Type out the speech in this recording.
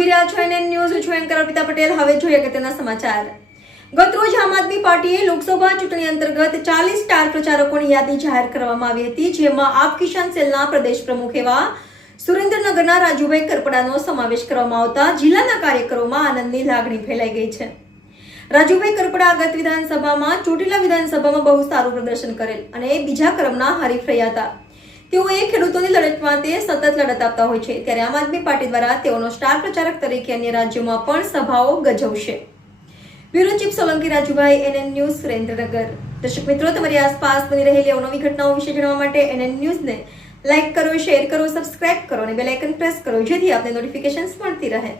જોઈ રહ્યા છો એનએન ન્યૂઝ. છું એન્કર અર્પિતા પટેલ. હવે જોઈએ અગત્યના સમાચાર. ગતરોજ આમ આદમી પાર્ટીએ લોકસભા ચૂંટણી અંતર્ગત 40 સ્ટાર પ્રચારકોની યાદી જાહેર કરવામાં આવી હતી, જેમાં આપ કિસાન સેલના પ્રદેશ પ્રમુખ એવા સુરેન્દ્રનગરના રાજુભાઈ કરપડાનો સમાવેશ કરવામાં આવતા જિલ્લાના કાર્યકરોમાં આનંદની લાગણી ફેલાઈ ગઈ છે. રાજુભાઈ કરપડા ગત વિધાનસભામાં ચોટીલા વિધાનસભામાં બહુ સારું પ્રદર્શન કરેલ અને બીજા ક્રમના હરીફ રહ્યા હતા. તેઓએ ખેડૂતોની લડતમાં સતત લડત આપતા હોય છે, ત્યારે આમ આદમી પાર્ટી દ્વારા તેઓનો સ્ટાર પ્રચારક તરીકે અન્ય રાજ્યોમાં પણ સભાઓ ગજવશે. Bureau chief Solanki Rajubhai, NN news, Surendranagar. દર્શક મિત્રો, તમારી આસપાસ બની રહેલી અવનવી ઘટનાઓ વિશે જાણવા માટે એનએન ન્યૂઝને લાઇક કરો, શેર કરો, સબસ્ક્રાઇબ કરો અને બેલ આઇકન પ્રેસ કરો, જેથી આપને નોટિફિકેશન્સ મળતી રહે.